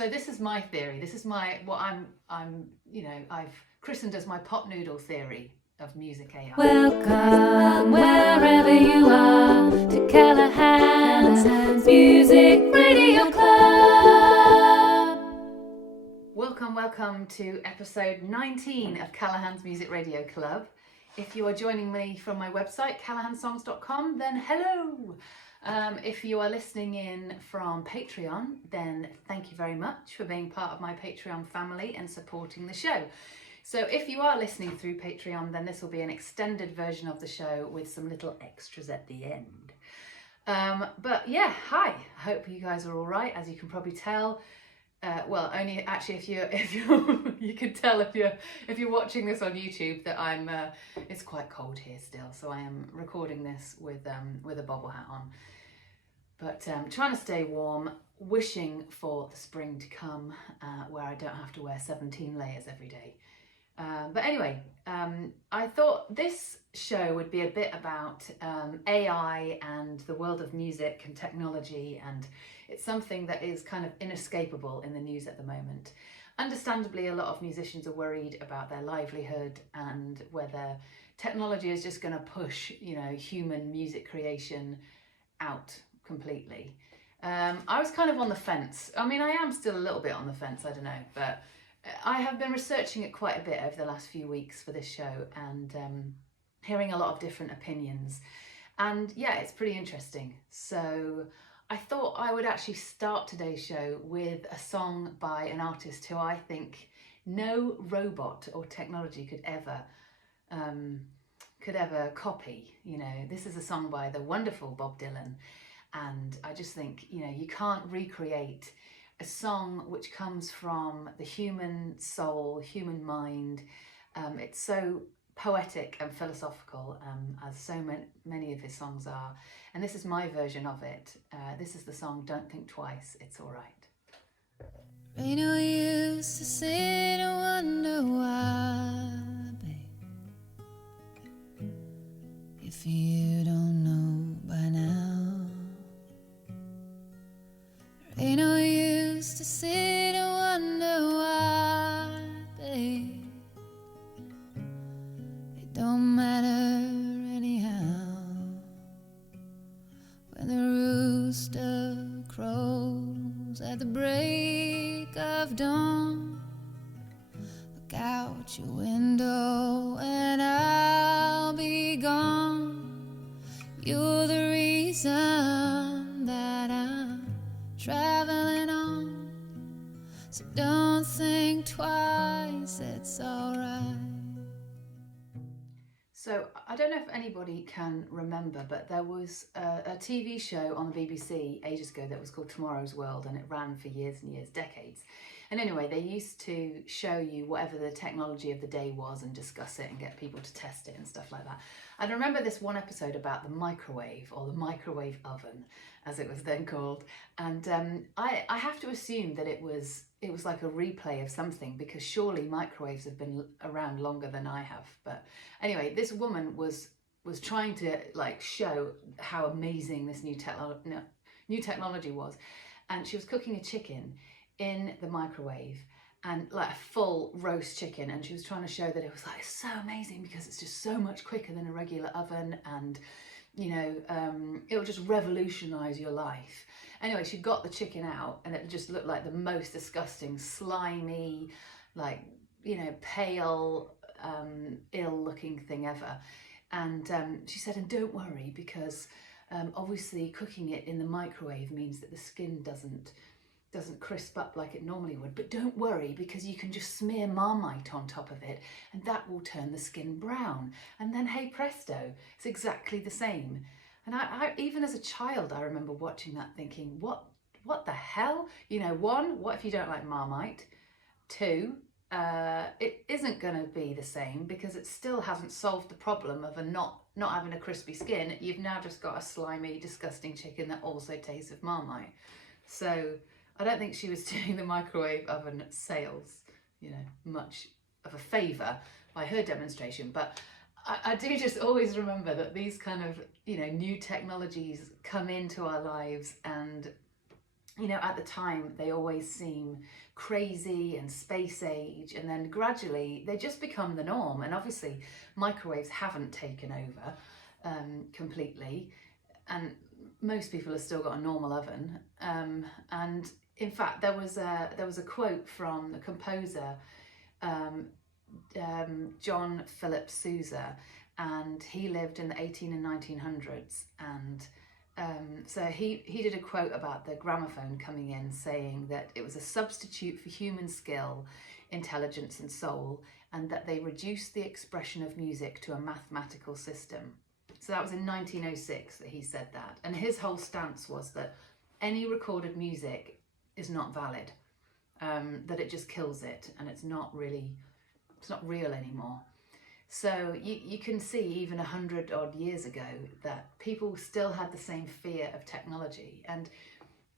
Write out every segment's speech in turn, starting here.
So this is my theory. This is I've christened as my pop noodle theory of music AI. Welcome wherever you are to Callaghan's Music Radio Club. Welcome to episode 19 of Callaghan's Music Radio Club. If you are joining me from my website, callahansongs.com, then hello. If you are listening in from Patreon, then thank you very much for being part of my Patreon family and supporting the show. So if you are listening through Patreon, then this will be an extended version of the show with some little extras at the end. But yeah, hi. I hope you guys are all right. As you can probably tell, well, only actually if you you can tell if you're watching this on YouTube that I'm it's quite cold here still, so I am recording this with a bobble hat on. But trying to stay warm, wishing for the spring to come, where I don't have to wear 17 layers every day. But anyway, I thought this show would be a bit about AI and the world of music and technology, and it's something that is kind of inescapable in the news at the moment. Understandably, a lot of musicians are worried about their livelihood and whether technology is just going to push, human music creation out completely. I was kind of on the fence. I mean, I am still a little bit on the fence, I don't know, but I have been researching it quite a bit over the last few weeks for this show and hearing a lot of different opinions. And yeah, it's pretty interesting. So I thought I would actually start today's show with a song by an artist who I think no robot or technology could ever copy. This is a song by the wonderful Bob Dylan. And I just think, you can't recreate a song which comes from the human soul, human mind. It's so poetic and philosophical, as so many of his songs are. And this is my version of it. This is the song Don't Think Twice, It's All Right. Reno used to sit and wonder why, babe, if you don't know by now. Reno used to sit and wonder why, babe, it don't matter anyhow. When the rooster crows at the break of dawn, look out your window and I'll be gone. You're the reason that I'm traveling on, so don't think twice, it's alright. So I don't know if anybody can remember, but there was a TV show on the BBC ages ago that was called Tomorrow's World, and it ran for years and years, decades. And anyway, they used to show you whatever the technology of the day was and discuss it and get people to test it and stuff like that. And I remember this one episode about the microwave, or the microwave oven, as it was then called. And I have to assume that it was like a replay of something, because surely microwaves have been around longer than I have. But anyway, this woman was trying to show how amazing this new technology was, and she was cooking a chicken in the microwave, and like a full roast chicken, and she was trying to show that it was so amazing because it's just so much quicker than a regular oven, and it will just revolutionize your life. Anyway, she got the chicken out and it just looked like the most disgusting, slimy, pale, ill-looking thing ever. And she said, and don't worry, because obviously cooking it in the microwave means that the skin doesn't crisp up like it normally would. But don't worry, because you can just smear Marmite on top of it and that will turn the skin brown. And then, hey presto, it's exactly the same. And I even as a child, I remember watching that thinking, what the hell? One, what if you don't like Marmite? Two, it isn't going to be the same because it still hasn't solved the problem of not having a crispy skin. You've now just got a slimy, disgusting chicken that also tastes of Marmite. So I don't think she was doing the microwave oven sales, much of a favour by her demonstration. But I do just always remember that these kind of, new technologies come into our lives and you know, at the time they always seem crazy and space age, and then gradually they just become the norm. And obviously microwaves haven't taken over completely, and most people have still got a normal oven. And in fact, there was a quote from the composer John Philip Sousa, and he lived in the 18 and 1900s, and so he did a quote about the gramophone coming in, saying that it was a substitute for human skill, intelligence and soul, and that they reduced the expression of music to a mathematical system. So that was in 1906 that he said that, and his whole stance was that any recorded music is not valid, that it just kills it, and it's not real anymore. So you can see even 100 odd years ago that people still had the same fear of technology. And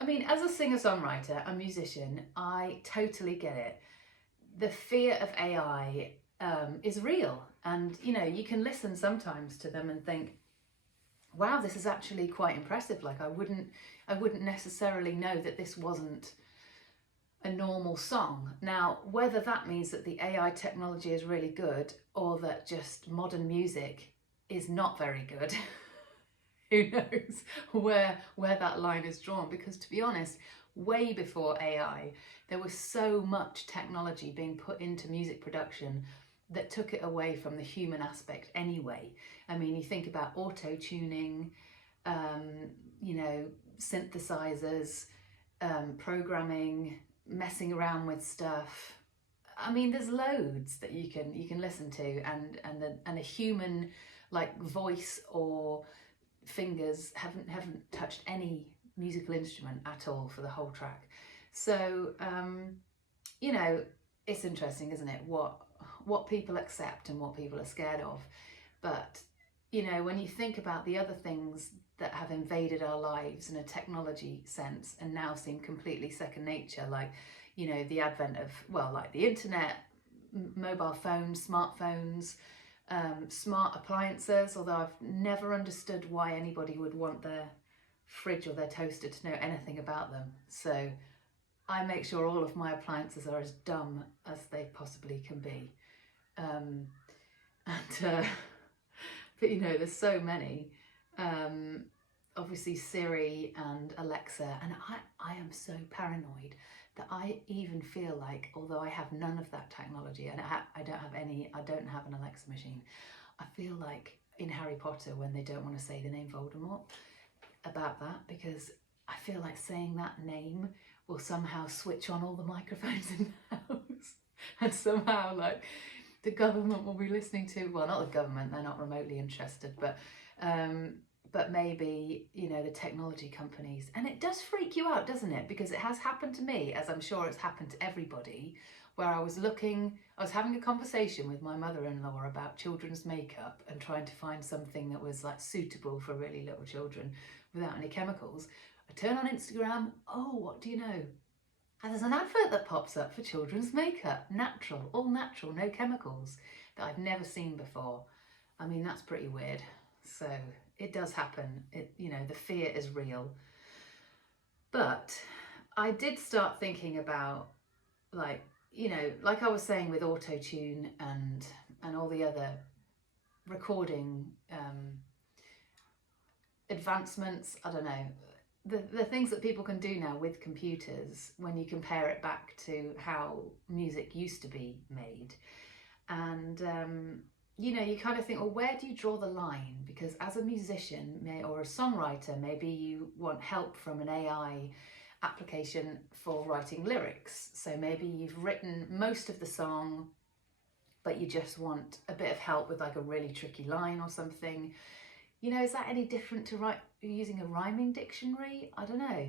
I mean, as a singer-songwriter, a musician, I totally get it. The fear of AI is real, and you know, you can listen sometimes to them and think, wow, this is actually quite impressive. Like I wouldn't necessarily know that this wasn't a normal song. Now, whether that means that the AI technology is really good or that just modern music is not very good, who knows where that line is drawn. Because to be honest, way before AI, there was so much technology being put into music production that took it away from the human aspect anyway. I mean, you think about auto-tuning, you know, synthesizers, programming, messing around with stuff. I mean, there's loads that you can listen to, and a human like voice or fingers haven't touched any musical instrument at all for the whole track. So you know, it's interesting, isn't it, what people accept and what people are scared of. But you know, when you think about the other things that have invaded our lives in a technology sense and now seem completely second nature, like, you know, the advent of, well, like the internet, mobile phones, smartphones, smart appliances, although I've never understood why anybody would want their fridge or their toaster to know anything about them. So I make sure all of my appliances are as dumb as they possibly can be. But you know, there's so many. Obviously Siri and Alexa, and I am so paranoid that I even feel like, although I have none of that technology, and I don't have an Alexa machine, I feel like in Harry Potter when they don't want to say the name Voldemort about that, because I feel like saying that name will somehow switch on all the microphones in the house, and somehow like the government will be listening to, well, not the government, they're not remotely interested, but maybe, you know, the technology companies. And it does freak you out, doesn't it? Because it has happened to me, as I'm sure it's happened to everybody, where I was having a conversation with my mother-in-law about children's makeup and trying to find something that was like suitable for really little children without any chemicals. I turn on Instagram, oh, what do you know? And there's an advert that pops up for children's makeup, natural, all natural, no chemicals, that I've never seen before. I mean, that's pretty weird. So it does happen. You know, the fear is real. But I did start thinking about, like, you know, like I was saying with auto-tune and all the other recording advancements, I don't know, the things that people can do now with computers when you compare it back to how music used to be made. And you know, you kind of think, well, where do you draw the line? Because as a musician or a songwriter, maybe you want help from an AI application for writing lyrics. So maybe you've written most of the song, but you just want a bit of help with like a really tricky line or something. You know, is that any different to using a rhyming dictionary? I don't know.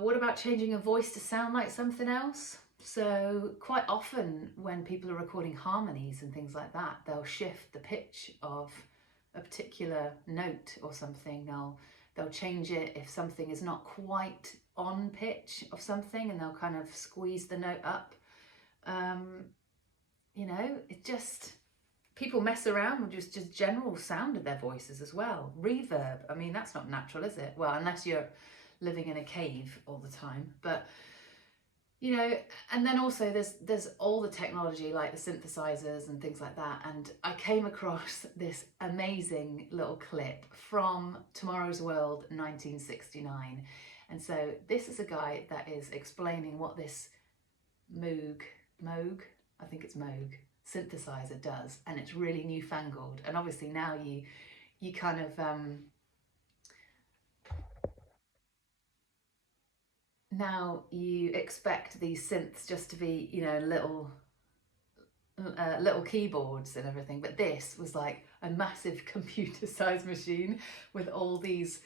What about changing a voice to sound like something else? So quite often when people are recording harmonies and things like that, they'll shift the pitch of a particular note or something. They'll change it if something is not quite on pitch of something, and they'll kind of squeeze the note up. You know, it just, people mess around with just general sound of their voices as well. Reverb, I mean, that's not natural, is it? Well, unless you're living in a cave all the time. But you know, and then also there's all the technology like the synthesizers and things like that. And I came across this amazing little clip from Tomorrow's World 1969. And so this is a guy that is explaining what this Moog, I think it's Moog, synthesizer does. And it's really newfangled. And obviously now you kind of, now you expect these synths just to be, you know, little keyboards and everything, but this was like a massive computer-sized machine with all these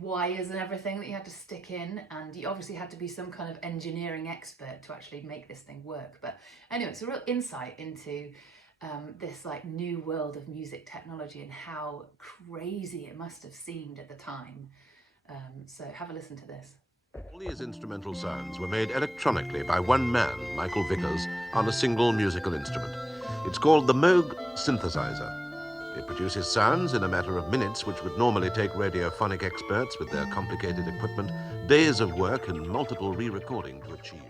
wires and everything that you had to stick in, and you obviously had to be some kind of engineering expert to actually make this thing work. But anyway, it's a real insight into this like new world of music technology and how crazy it must have seemed at the time. So have a listen to this. All these instrumental sounds were made electronically by one man, Michael Vickers, on a single musical instrument. It's called the Moog synthesizer. It produces sounds in a matter of minutes which would normally take radiophonic experts with their complicated equipment days of work and multiple re-recording to achieve.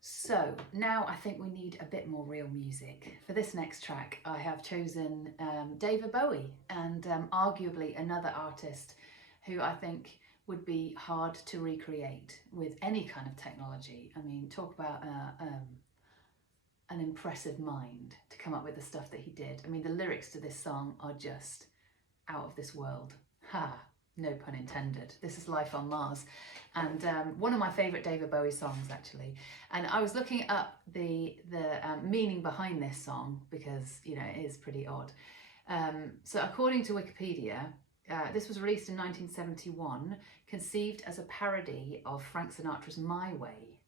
So now I think we need a bit more real music. For this next track I have chosen David Bowie, and arguably another artist who I think would be hard to recreate with any kind of technology. I mean, talk about an impressive mind to come up with the stuff that he did. I mean, the lyrics to this song are just out of this world. Ha, no pun intended. This is Life on Mars, and one of my favourite David Bowie songs, actually. And I was looking up the meaning behind this song because, you know, it is pretty odd. So according to Wikipedia, this was released in 1971, conceived as a parody of Frank Sinatra's My Way.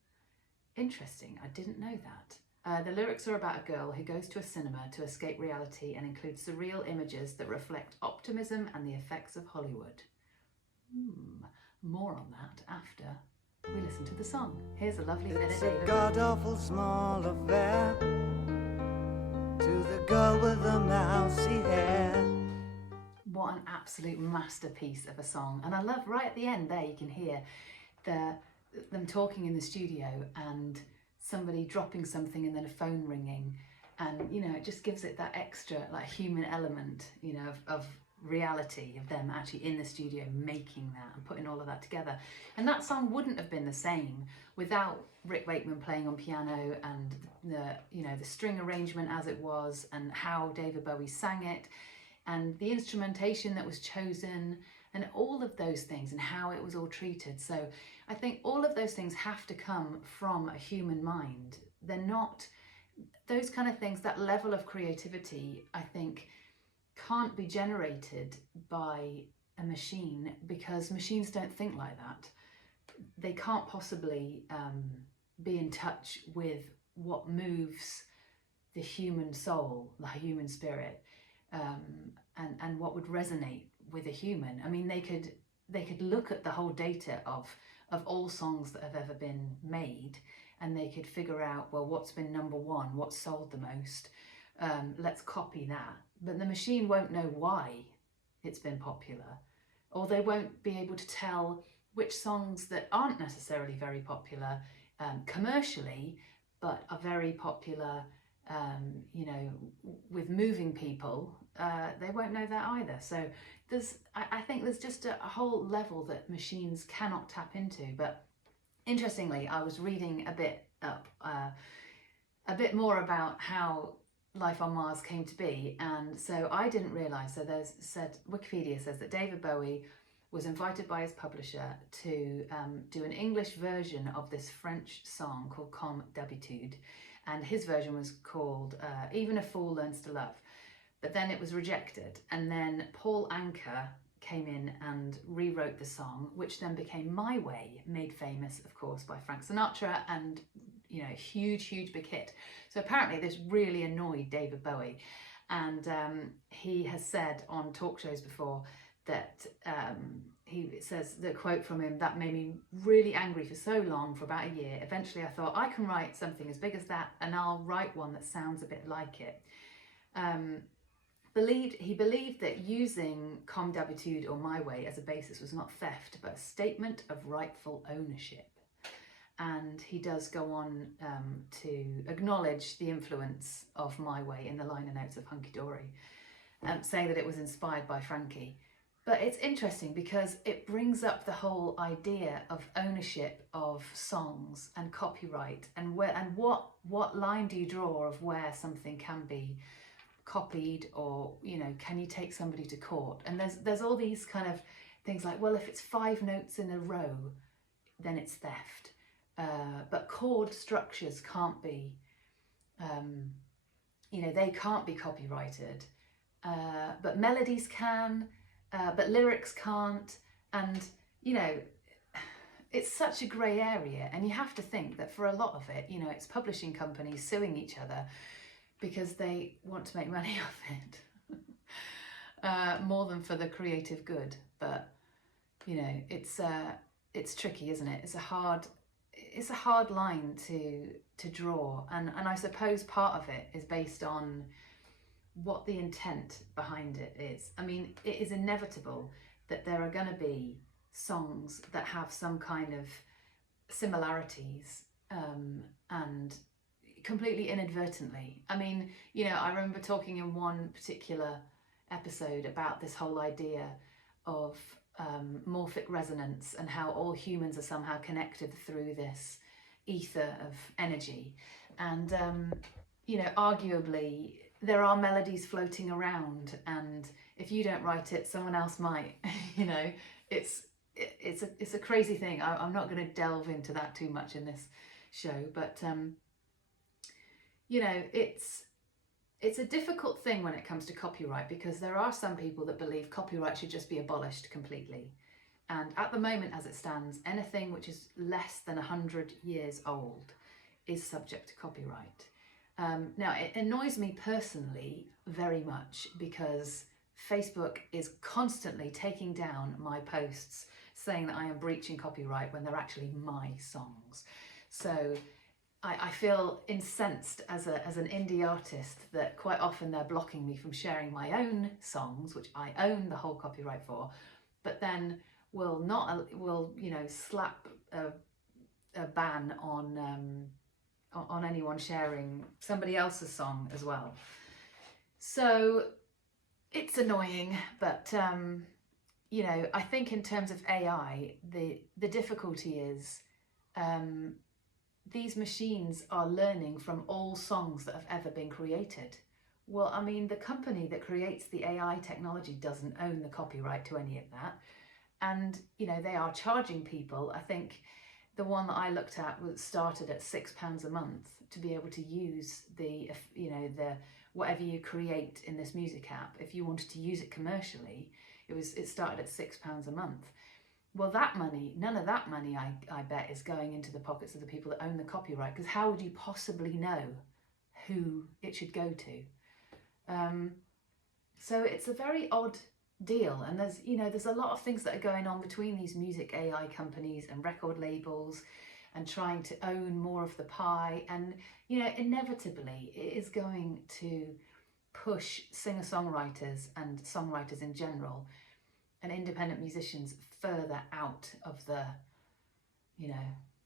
Interesting, I didn't know that. The lyrics are about a girl who goes to a cinema to escape reality and include surreal images that reflect optimism and the effects of Hollywood. More on that after we listen to the song. Here's a lovely bit of David. It's a god-awful small affair to the girl with the mousy hair. What an absolute masterpiece of a song. And I love right at the end there, you can hear them talking in the studio and somebody dropping something and then a phone ringing. And, you know, it just gives it that extra like human element, you know, of reality, of them actually in the studio making that and putting all of that together. And that song wouldn't have been the same without Rick Wakeman playing on piano and the string arrangement as it was, and how David Bowie sang it, and the instrumentation that was chosen, and all of those things, and how it was all treated. So I think all of those things have to come from a human mind. They're not, those kind of things, that level of creativity, I think, can't be generated by a machine, because machines don't think like that. They can't possibly be in touch with what moves the human soul, the human spirit. And what would resonate with a human. I mean, they could look at the whole data of all songs that have ever been made, and they could figure out, well, what's been number one, what's sold the most, let's copy that. But the machine won't know why it's been popular, or they won't be able to tell which songs that aren't necessarily very popular commercially, but are very popular with moving people. They won't know that either. So I think there's just a whole level that machines cannot tap into. But interestingly, I was reading a bit more about how Life on Mars came to be, and so I didn't realise. So Wikipedia says that David Bowie was invited by his publisher to do an English version of this French song called Comme d'habitude, and his version was called Even a Fool Learns to Love. But then it was rejected, and then Paul Anka came in and rewrote the song, which then became My Way, made famous, of course, by Frank Sinatra, and, you know, huge big hit. So apparently this really annoyed David Bowie, and he has said on talk shows before that he says, the quote from him, that made me really angry for so long, for about a year. Eventually I thought, I can write something as big as that, and I'll write one that sounds a bit like it. believed that using Comme d'habitude or My Way as a basis was not theft, but a statement of rightful ownership. And he does go on to acknowledge the influence of My Way in the liner notes of Hunky Dory, saying that it was inspired by Frankie. But it's interesting because it brings up the whole idea of ownership of songs and copyright, and what line do you draw of where something can be copied, or can you take somebody to court? And there's all these kind of things like, well, if it's 5 notes in a row, then it's theft. But chord structures can't be, they can't be copyrighted. But melodies can, but lyrics can't. And, it's such a grey area. And you have to think that for a lot of it, it's publishing companies suing each other because they want to make money off it, more than for the creative good. But, it's tricky, isn't it? It's a hard line to draw, and I suppose part of it is based on what the intent behind it is. I mean, it is inevitable that there are going to be songs that have some kind of similarities, and completely inadvertently. I mean, I remember talking in one particular episode about this whole idea of morphic resonance and how all humans are somehow connected through this ether of energy. And, arguably there are melodies floating around, and if you don't write it, someone else might. It's a crazy thing. I'm not going to delve into that too much in this show, but, it's a difficult thing when it comes to copyright, because there are some people that believe copyright should just be abolished completely. And at the moment, as it stands, anything which is less than 100 years old is subject to copyright. Now, it annoys me personally very much, because Facebook is constantly taking down my posts saying that I am breaching copyright when they're actually my songs. So I feel incensed as an indie artist that quite often they're blocking me from sharing my own songs, which I own the whole copyright for, but then will slap a ban on anyone sharing somebody else's song as well. So it's annoying, but I think in terms of AI, the difficulty is these machines are learning from all songs that have ever been created. Well, I mean, the company that creates the AI technology doesn't own the copyright to any of that. And, they are charging people. I think the one that I looked at started at £6 a month to be able to use the whatever you create in this music app. If you wanted to use it commercially, it started at £6 a month. Well, none of that money, I bet, is going into the pockets of the people that own the copyright, because how would you possibly know who it should go to? So it's a very odd deal, and there's a lot of things that are going on between these music AI companies and record labels, and trying to own more of the pie, and inevitably it is going to push singer-songwriters and songwriters in general and independent musicians further out of the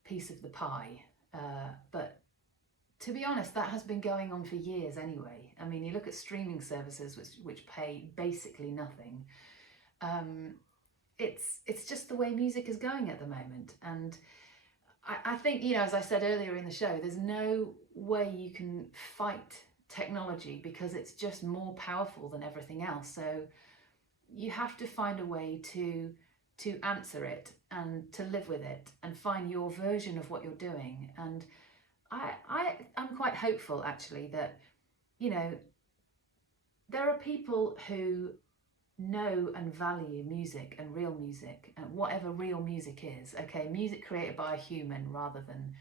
piece of the pie, but to be honest, that has been going on for years anyway. I mean, you look at streaming services which pay basically nothing. It's just the way music is going at the moment, and I think, as I said earlier in the show, there's no way you can fight technology, because it's just more powerful than everything else. So you have to find a way to answer it and to live with it and find your version of what you're doing. And I'm quite hopeful, actually, that there are people who know and value music and real music, and whatever real music is. Okay, music created by a human rather than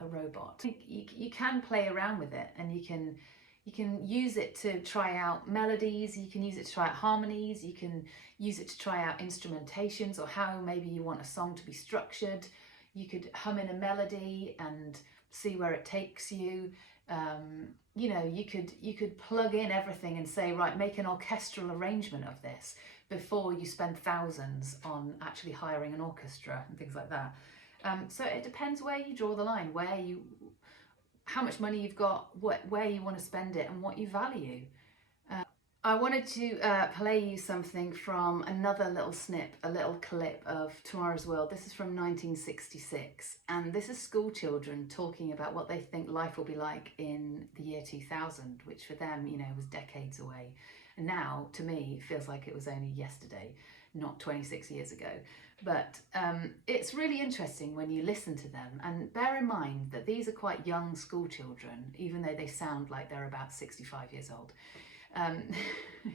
a robot. You can play around with it, and you can use it to try out melodies, you can use it to try out harmonies, you can use it to try out instrumentations, or how maybe you want a song to be structured. You could hum in a melody and see where it takes you. You know, you could plug in everything and say, right, make an orchestral arrangement of this before you spend thousands on actually hiring an orchestra and things like that. So it depends where you draw the line, how much money you've got, where you want to spend it, and what you value. I wanted to play you something from another little snip, a little clip of Tomorrow's World. This is from 1966, and this is school children talking about what they think life will be like in the year 2000, which for them, you know, was decades away. And now, to me, it feels like it was only yesterday, not 26 years ago. But it's really interesting when you listen to them, and bear in mind that these are quite young school children, even though they sound like they're about 65 years old.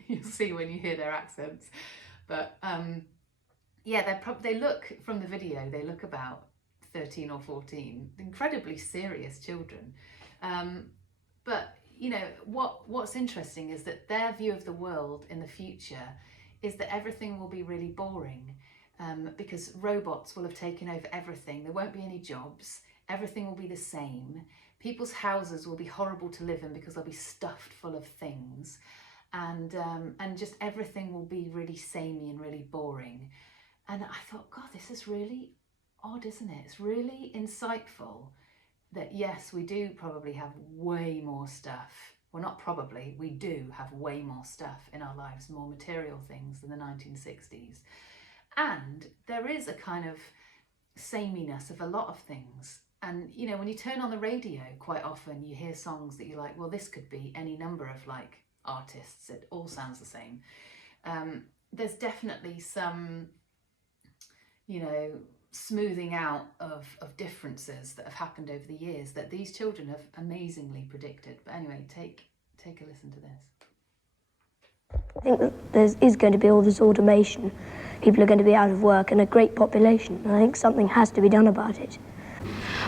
You'll see when you hear their accents, but yeah, they look, from the video, they look about 13 or 14, incredibly serious children. But you know, what's interesting is that their view of the world in the future is that everything will be really boring, because robots will have taken over everything. There won't be any jobs. Everything will be the same. People's houses will be horrible to live in because they'll be stuffed full of things, and just everything will be really samey and really boring. And I thought, God, this is really odd, isn't it? It's really insightful that yes, we do probably have way more stuff. Well, not probably, we do have way more stuff in our lives, more material things than the 1960s. And there is a kind of sameness of a lot of things. And, you know, when you turn on the radio, quite often you hear songs that you're like, well, this could be any number of like artists. It all sounds the same. There's definitely some, you know, smoothing out of differences that have happened over the years that these children have amazingly predicted. But anyway, take a listen to this. I think that there is going to be all this automation. People are going to be out of work and a great population. And I think something has to be done about it.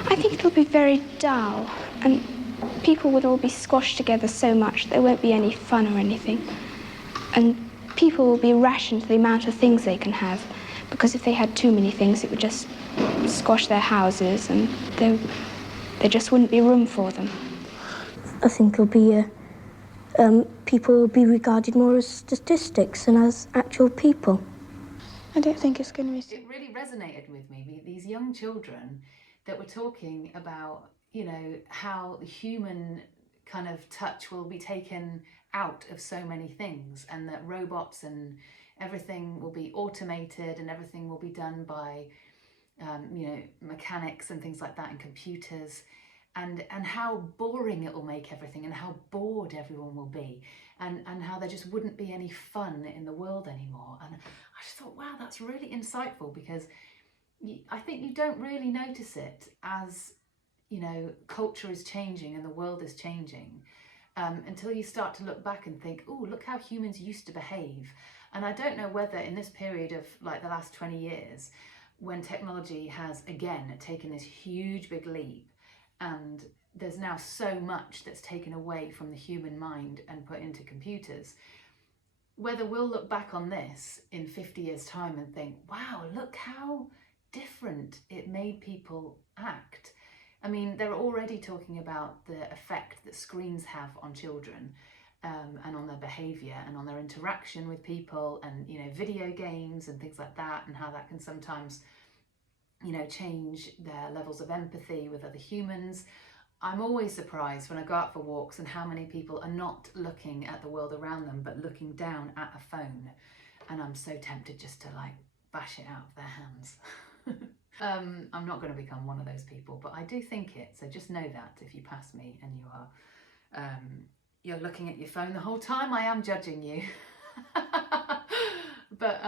I think it'll be very dull, and people will all be squashed together so much there won't be any fun or anything. And people will be rationed to the amount of things they can have, because if they had too many things it would just squash their houses and there just wouldn't be room for them. I think it'll be people will be regarded more as statistics than as actual people. I don't think it's going to be... It really resonated with me, these young children that were talking about, you know, how the human kind of touch will be taken out of so many things, and that robots and everything will be automated and everything will be done by, you know, mechanics and things like that, and computers, and how boring it will make everything, and how bored everyone will be, and how there just wouldn't be any fun in the world anymore. And I just thought, wow, that's really insightful, because I think you don't really notice it as, you know, culture is changing and the world is changing, until you start to look back and think, oh, look how humans used to behave. And I don't know whether in this period of like the last 20 years, when technology has again taken this huge big leap, and there's now so much that's taken away from the human mind and put into computers, whether we'll look back on this in 50 years time and think, wow, look how different it made people act. I mean, they're already talking about the effect that screens have on children, and on their behaviour and on their interaction with people, and, you know, video games and things like that, and how that can sometimes, you know, change their levels of empathy with other humans. I'm always surprised when I go out for walks and how many people are not looking at the world around them but looking down at a phone, and I'm so tempted just to like bash it out of their hands. I'm not going to become one of those people, but I do think it, so just know that if you pass me and you are you're looking at your phone the whole time, I am judging you. But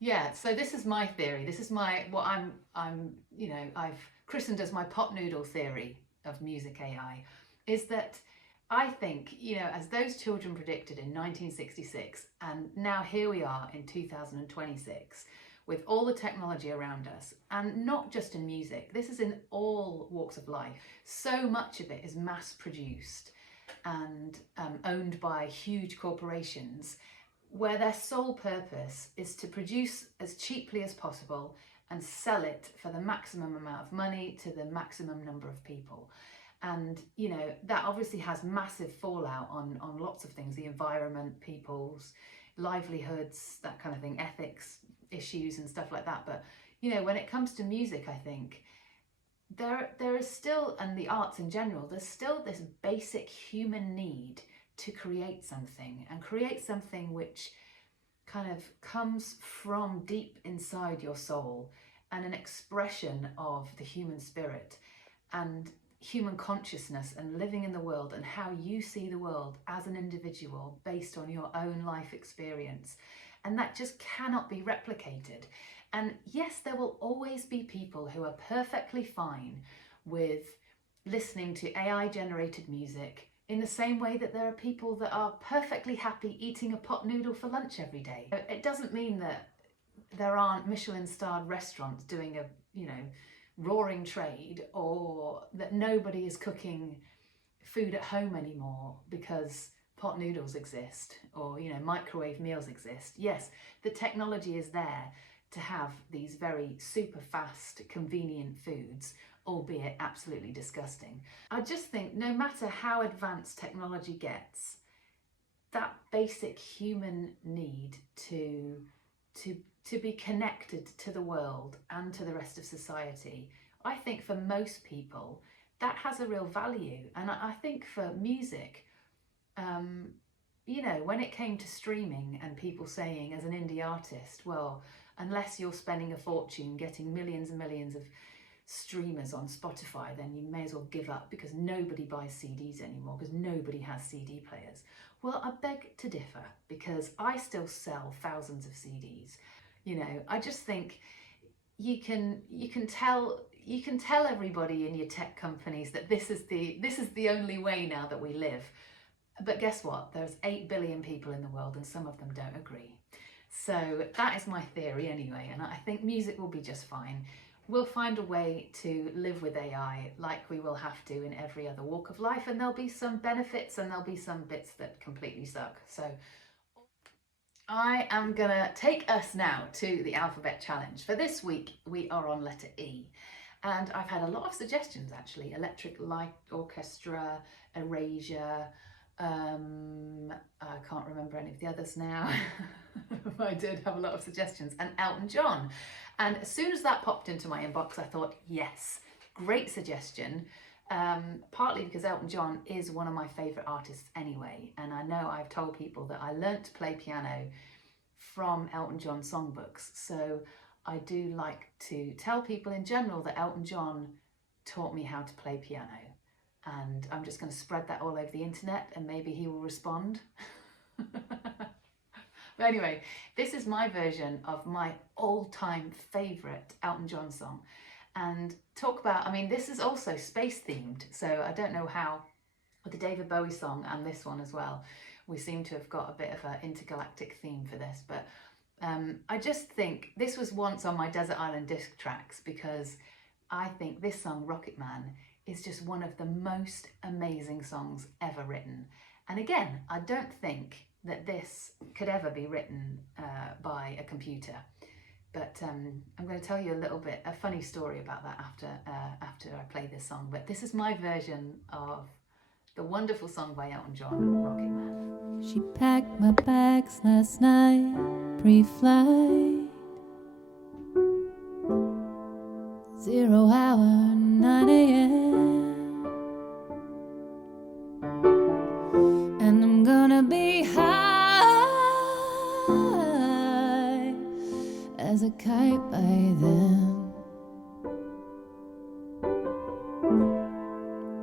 yeah, so this is my theory. This is what I'm you know, I've christened as my pot noodle theory of music AI, is that I think, you know, as those children predicted in 1966, and now here we are in 2026 with all the technology around us, and not just in music, this is in all walks of life. So much of it is mass produced and owned by huge corporations, where their sole purpose is to produce as cheaply as possible and sell it for the maximum amount of money to the maximum number of people. And, you know, that obviously has massive fallout on lots of things, the environment, people's livelihoods, that kind of thing, ethics issues and stuff like that. But, you know, when it comes to music, I think there is still, and the arts in general, there's still this basic human need to create something, and create something which kind of comes from deep inside your soul, and an expression of the human spirit and human consciousness and living in the world, and how you see the world as an individual based on your own life experience. And that just cannot be replicated. And yes, there will always be people who are perfectly fine with listening to AI generated music, in the same way that there are people that are perfectly happy eating a pot noodle for lunch every day. It doesn't mean that there aren't Michelin starred restaurants doing a, you know, roaring trade, or that nobody is cooking food at home anymore because pot noodles exist, or, you know, microwave meals exist. Yes, the technology is there to have these very super fast, convenient foods, albeit absolutely disgusting. I just think no matter how advanced technology gets, that basic human need to be connected to the world and to the rest of society, I think for most people that has a real value. And I think for music, you know, when it came to streaming and people saying as an indie artist, well, unless you're spending a fortune getting millions and millions of streamers on Spotify, then you may as well give up, because nobody buys CDs anymore, because nobody has CD players. Well, I beg to differ, because I still sell thousands of CDs. You know, I just think you can tell everybody in your tech companies that this is the only way now that we live. But guess what? There's 8 billion people in the world, and some of them don't agree. So that is my theory anyway, and I think music will be just fine. We'll find a way to live with AI like we will have to in every other walk of life, and there'll be some benefits and there'll be some bits that completely suck. So I am gonna take us now to the alphabet challenge. For this week, we are on letter E. And I've had a lot of suggestions actually: Electric Light Orchestra, Erasure, I can't remember any of the others now. I did have a lot of suggestions, and Elton John. And as soon as that popped into my inbox, I thought, yes, great suggestion. Partly because Elton John is one of my favourite artists anyway, and I know I've told people that I learnt to play piano from Elton John songbooks, so I do like to tell people in general that Elton John taught me how to play piano, and I'm just going to spread that all over the internet and maybe he will respond. But anyway, this is my version of my all-time favourite Elton John song. And talk about, I mean, this is also space themed, so I don't know how, with the David Bowie song and this one as well, we seem to have got a bit of an intergalactic theme for this. But I just think this was once on my Desert Island disc tracks, because I think this song, Rocket Man, is just one of the most amazing songs ever written. And again, I don't think that this could ever be written by a computer. But I'm going to tell you a little bit, a funny story about that after I play this song. But this is my version of the wonderful song by Elton John, Rocket Man. She packed my bags last night, pre-flight. 0 hour, 9 a.m. And I'm gonna be high as a kite by then.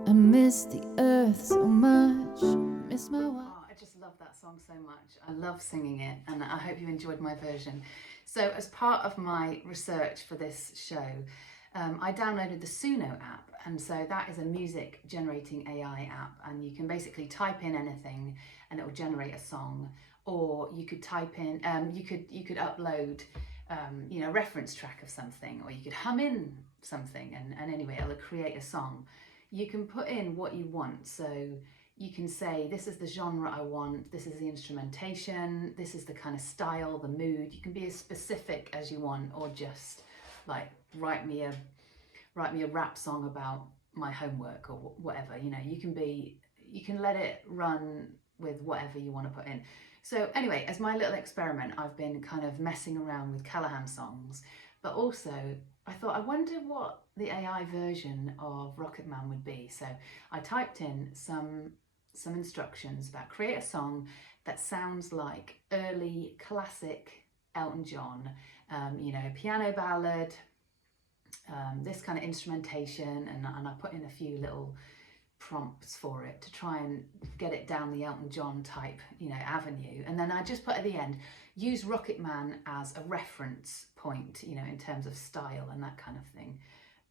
I miss the earth so much, miss my wife. Oh, I just love that song so much. I love singing it, and I hope you enjoyed my version. So as part of my research for this show, I downloaded the Suno app, and so that is a music generating AI app, and you can basically type in anything and it will generate a song. Or you could type in, you could upload you know, a reference track of something, or you could hum in something, and anyway, it'll create a song. You can put in what you want, so you can say, this is the genre I want, this is the instrumentation, this is the kind of style, the mood. You can be as specific as you want, or just like write me a rap song about my homework or whatever. You know, you can let it run with whatever you want to put in. So anyway, as my little experiment, I've been kind of messing around with Callaghan songs, but also I thought, I wonder what the AI version of Rocket Man would be. So I typed in some instructions about create a song that sounds like early classic Elton John, you know, piano ballad, this kind of instrumentation, and I put in a few little prompts for it to try and get it down the Elton John type, you know, avenue. And then I just put at the end, use Rocket Man as a reference point, you know, in terms of style and that kind of thing.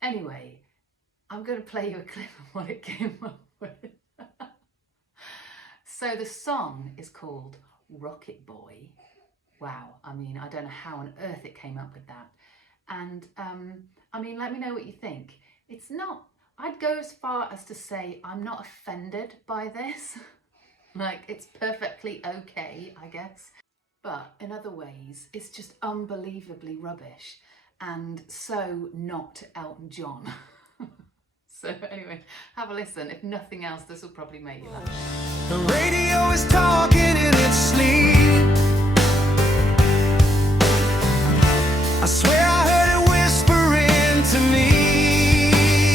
Anyway, I'm going to play you a clip of what it came up with. So the song is called Rocket Boy. Wow, I mean, I don't know how on earth it came up with that. And I mean, let me know what you think. It's not, I'd go as far as to say I'm not offended by this. Like, it's perfectly okay, I guess. But in other ways, it's just unbelievably rubbish and so not Elton John. So anyway, have a listen. If nothing else, this will probably make you laugh. The radio is talking in its sleep. I swear I heard it whispering to me.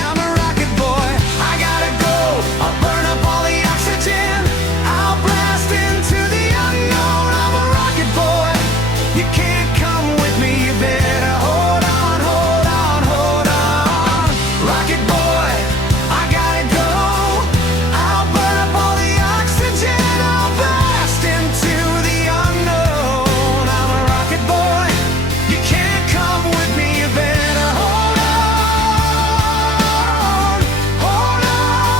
I'm a rocket boy, I gotta go. I'll burn up all the oxygen. I'll blast into the unknown. I'm a rocket boy, you can't come with me. You better hold on, hold on, hold on. Rocket boy, I gotta go. I'll burn up all the oxygen. I'll blast into the unknown. I'm a rocket boy, you can't come with me. You better hold on, hold on, hold on.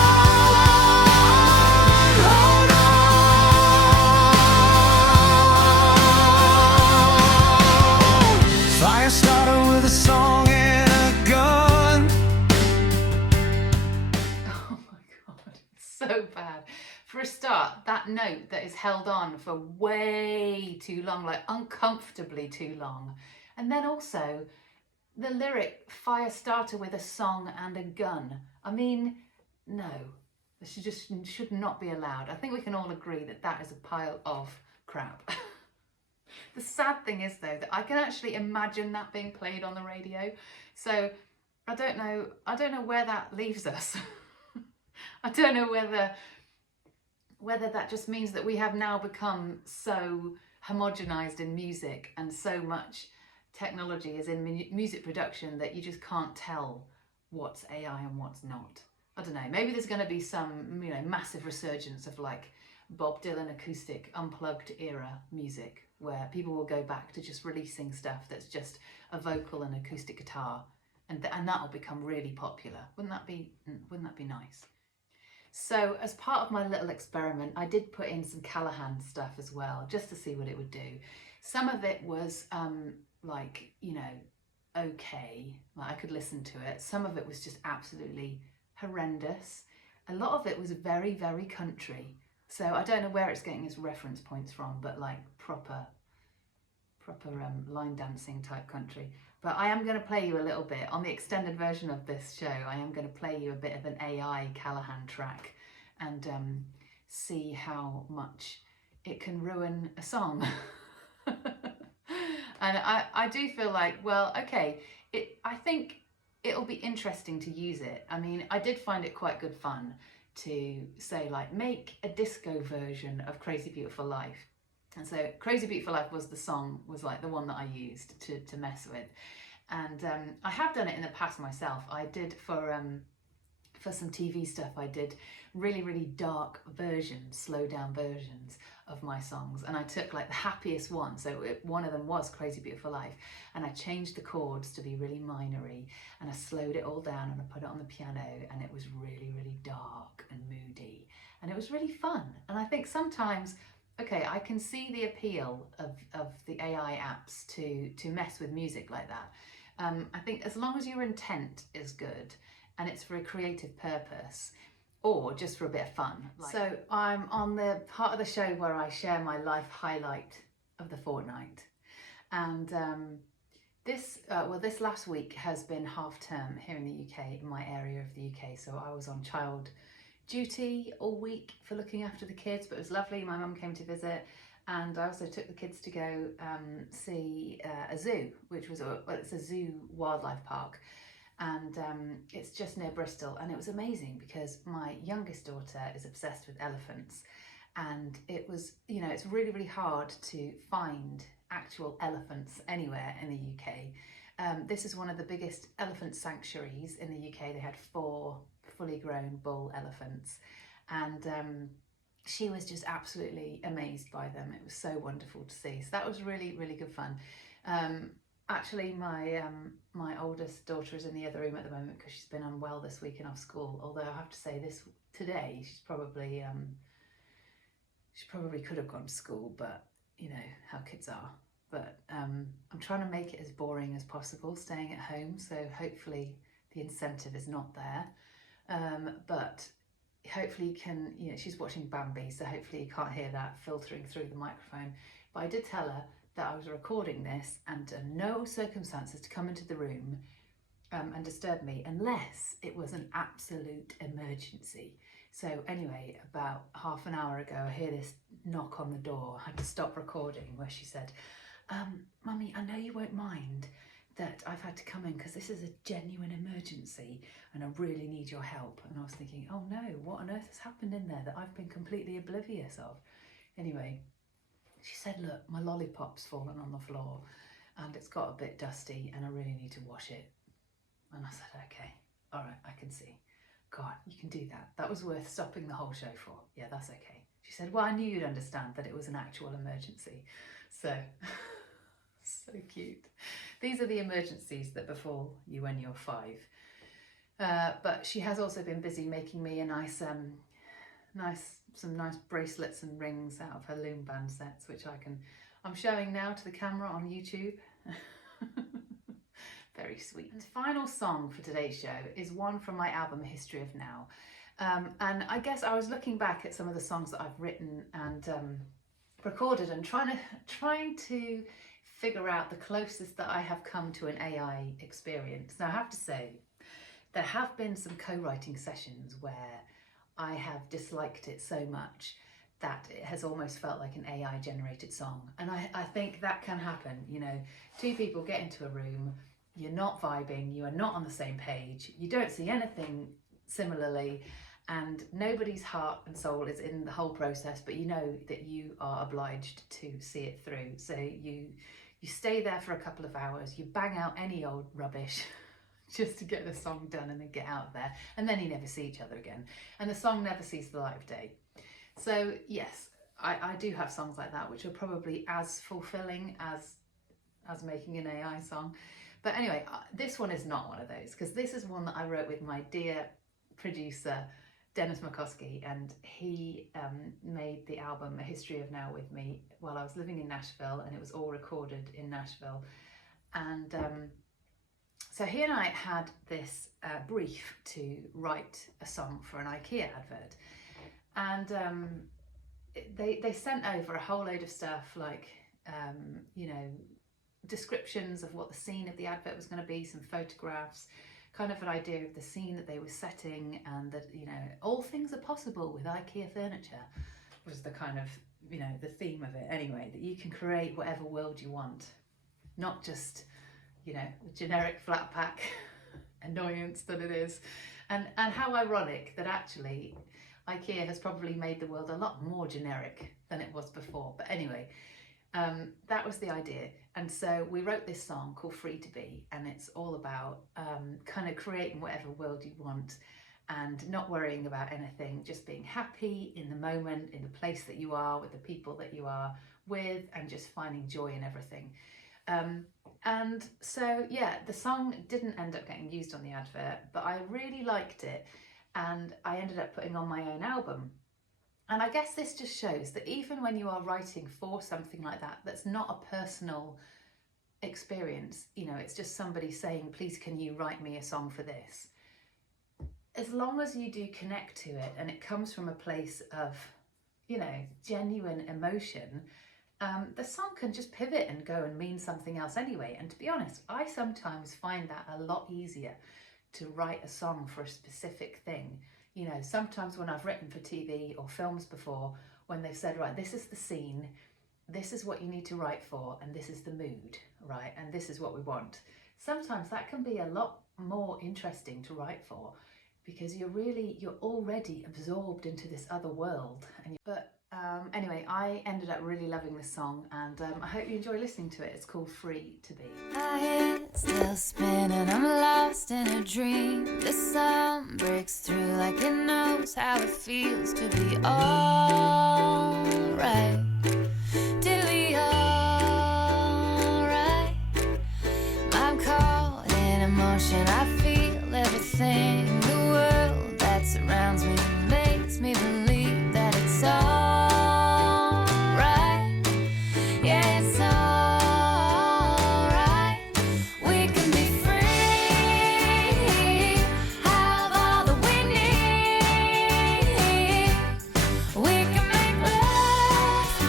Fire starter with a song and a gun. Oh my God, it's so bad. For a start, that note that is held on for way too long, like uncomfortably too long. And then also the lyric, fire starter with a song and a gun. I mean, no, this should not be allowed. I think we can all agree that that is a pile of crap. The sad thing is though, that I can actually imagine that being played on the radio. So I don't know where that leaves us. I don't know whether that just means that we have now become so homogenized in music and so much technology is in music production that you just can't tell what's AI and what's not. I don't know, maybe there's going to be some, you know, massive resurgence of like Bob Dylan acoustic unplugged era music where people will go back to just releasing stuff that's just a vocal and acoustic guitar, and that'll become really popular. Wouldn't that be nice? So as part of my little experiment, I did put in some Callaghan stuff as well, just to see what it would do. Some of it was like, you know, okay, like I could listen to it. Some of it was just absolutely horrendous. A lot of it was very, very country. So I don't know where it's getting its reference points from, but like proper line dancing type country. But I am going to play you a little bit on the extended version of this show. I am going to play you a bit of an AI Callaghan track and see how much it can ruin a song. And I do feel like, well, okay, I think it'll be interesting to use it. I mean, I did find it quite good fun to say like, make a disco version of Crazy Beautiful Life. And so Crazy Beautiful Life was like the one that I used to mess with. And I have done it in the past myself. I did for some TV stuff, I did really, really dark versions, slow down versions of my songs. And I took like the happiest one. So one of them was Crazy Beautiful Life. And I changed the chords to be really minory. And I slowed it all down and I put it on the piano. And it was really, really dark and moody. And it was really fun. And I think sometimes, okay, I can see the appeal of the AI apps to mess with music like that. I think as long as your intent is good and it's for a creative purpose or just for a bit of fun. So I'm on the part of the show where I share my life highlight of the fortnight. And This last week has been half term here in the UK, in my area of the UK, so I was on child duty all week for looking after the kids, but it was lovely. My mum came to visit, and I also took the kids to go see a zoo, which was it's a zoo wildlife park, and it's just near Bristol, and it was amazing because my youngest daughter is obsessed with elephants, and it was, you know, it's really, really hard to find actual elephants anywhere in the UK. This is one of the biggest elephant sanctuaries in the UK. They had 4 fully grown bull elephants, and she was just absolutely amazed by them. It was so wonderful to see. So that was really, really good fun. Actually, my oldest daughter is in the other room at the moment because she's been unwell this week and off school. Although I have to say, today she probably could have gone to school, but you know how kids are. But I'm trying to make it as boring as possible, staying at home. So hopefully the incentive is not there. But hopefully you can, you know, she's watching Bambi, so hopefully you can't hear that filtering through the microphone. But I did tell her that I was recording this and under no circumstances to come into the room and disturb me unless it was an absolute emergency. So anyway, about half an hour ago, I hear this knock on the door. I had to stop recording, where she said, Mummy, I know you won't mind that I've had to come in because this is a genuine emergency and I really need your help. And I was thinking, oh no, what on earth has happened in there that I've been completely oblivious of? Anyway, she said, look, my lollipop's fallen on the floor and it's got a bit dusty and I really need to wash it. And I said, okay, all right, I can see. God, you can do that. That was worth stopping the whole show for. Yeah, that's okay. She said, well, I knew you'd understand that it was an actual emergency. So, so cute. These are the emergencies that befall you when you're 5. But she has also been busy making me a some nice bracelets and rings out of her loom band sets, which I'm showing now to the camera on YouTube. Very sweet. And the final song for today's show is one from my album History of Now. And I guess I was looking back at some of the songs that I've written and recorded and trying to figure out the closest that I have come to an AI experience. Now I have to say, there have been some co-writing sessions where I have disliked it so much that it has almost felt like an AI generated song. And I think that can happen, you know, 2 people get into a room, you're not vibing, you are not on the same page, you don't see anything similarly, and nobody's heart and soul is in the whole process, but you know that you are obliged to see it through. So you stay there for a couple of hours, you bang out any old rubbish just to get the song done and then get out there, and then you never see each other again. And the song never sees the light of day. So yes, I do have songs like that, which are probably as fulfilling as making an AI song. But anyway, this one is not one of those, because this is one that I wrote with my dear producer, Dennis McCoskey, and he made the album A History of Now with me while I was living in Nashville, and it was all recorded in Nashville. And so he and I had this brief to write a song for an IKEA advert. And they sent over a whole load of stuff, like, you know, descriptions of what the scene of the advert was going to be, some photographs, kind of an idea of the scene that they were setting, and that, you know, all things are possible with IKEA furniture was the kind of, you know, the theme of it anyway, that you can create whatever world you want, not just, you know, the generic flat pack annoyance that it is. And how ironic that actually IKEA has probably made the world a lot more generic than it was before. But anyway, that was the idea. And so we wrote this song called Free to Be, and it's all about kind of creating whatever world you want and not worrying about anything, just being happy in the moment, in the place that you are, with the people that you are with, and just finding joy in everything. And so, yeah, the song didn't end up getting used on the advert, but I really liked it, and I ended up putting on my own album. And I guess this just shows that even when you are writing for something like that, that's not a personal experience, you know, it's just somebody saying, please can you write me a song for this? As long as you do connect to it and it comes from a place of, you know, genuine emotion, the song can just pivot and go and mean something else anyway. And to be honest, I sometimes find that a lot easier to write a song for a specific thing. You know, sometimes when I've written for TV or films before, when they've said, right, this is the scene, this is what you need to write for, and this is the mood, right, and this is what we want. Sometimes that can be a lot more interesting to write for, because you're already absorbed into this other world. But anyway, I ended up really loving this song, and I hope you enjoy listening to it. It's called Free to Be. My head's still spinning, I'm lost in a dream. The sun breaks through like it knows how it feels to be alright. To be alright. I'm caught in emotion, I feel everything. The world that surrounds me makes me believe that it's alright. Yeah, it's alright. We can be free, have all that we need. We can make love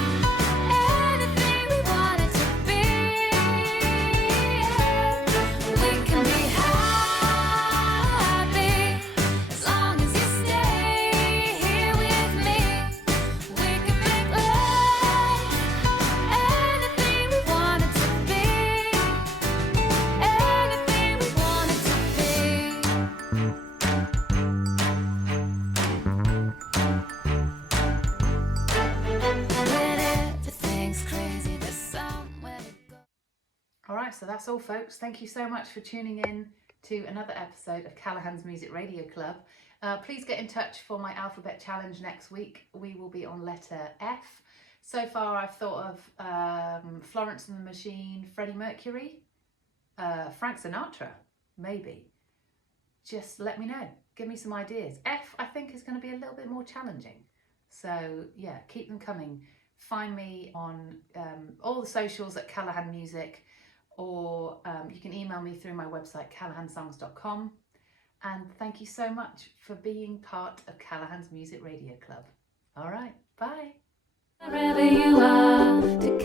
anything we want it to be. We can be happy as long as you stay here with me. We can make love anything we want it to be. Anything we want it to be. When everything's crazy, there's somewhere to go. All right, so that's all, folks. Thank you so much for tuning in to another episode of Callaghan's Music Radio Club. Please get in touch for my alphabet challenge next week. We will be on letter F. So far, I've thought of Florence and the Machine, Freddie Mercury, Frank Sinatra, maybe. Just let me know. Give me some ideas. F, I think, is going to be a little bit more challenging. So, yeah, keep them coming. Find me on all the socials at Callaghan Music, or you can email me through my website, callaghansongs.com. And thank you so much for being part of Callaghan's Music Radio Club. All right, bye. Wherever you are, to